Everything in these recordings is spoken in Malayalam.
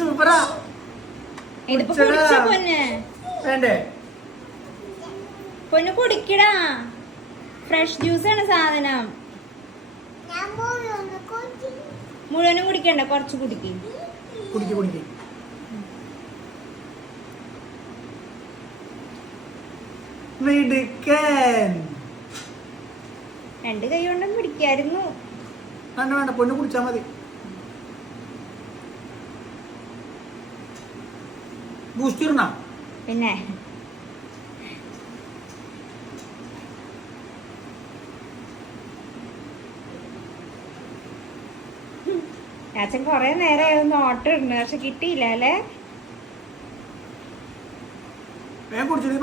സൂപ്പറാ. വേണ്ടേ പൊന്നു കുടിക്കടാ. ഫ്രഷ് ജ്യൂസാണ് സാധനം. മുഴുവനും കുടിക്കണ്ട, കുറച്ച് കുടിക്കും. രണ്ട് കൈ കൊണ്ടും പിടിക്കായിരുന്നു. വേണ്ട പൊന്നു കുടിച്ചാ മതി. ബൂസ്റ്റ് ഇടണ പിന്നെ അച്ഛൻ കൊറേ നേരം ഓട്ടം ഇടുന്നു, പക്ഷെ കിട്ടിയില്ല അല്ലേ.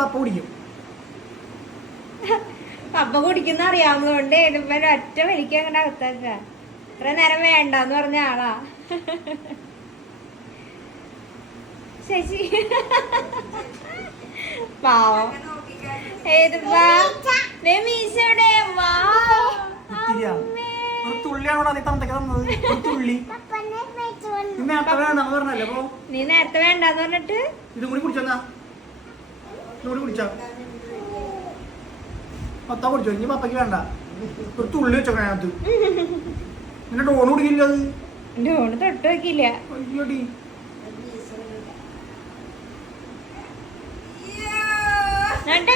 പപ്പ കുടിക്കും. പപ്പ കുടിക്കുന്ന അറിയാവുന്നതുകൊണ്ട് ഇടുമ്പോ ഒറ്റ വലിക്ക് അങ്ങനെ അകത്താക്ക. ഇത്ര നേരം വേണ്ടെന്ന് പറഞ്ഞ ആളാ ശശി. പാവം. ഏതുപ്പാ മീശയുടെ നീ നേരത്തെ വേണ്ടെന്ന് പറഞ്ഞിട്ട് ഇതും കൂടി കുടിച്ചാ പത്ത കുടിച്ചോ. ഇനി പപ്പയ്ക്ക് വേണ്ട, ഒരു തുള്ളി വെച്ചോ അതിനകത്ത്. പിന്നെ ഡോണ് കുടിക്കില്ല. അത് ഡോണ് തൊട്ട് വെക്കില്ല. അയ്യോടി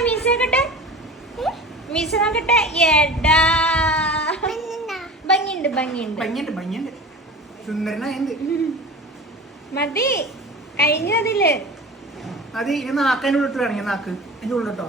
മീശ നോക്കട്ടെ, മീശ നോക്കട്ടെ. എടാ ഭംഗിയുണ്ട്. സുന്ദരനായത് മതി, കഴിഞ്ഞതില് അത് ഈ നാക്കതിൻ്റെ ഉള്ളിട്ട് വേണമെങ്കിൽ നാക്ക് അതിൻ്റെ ഉള്ളിട്ടോ.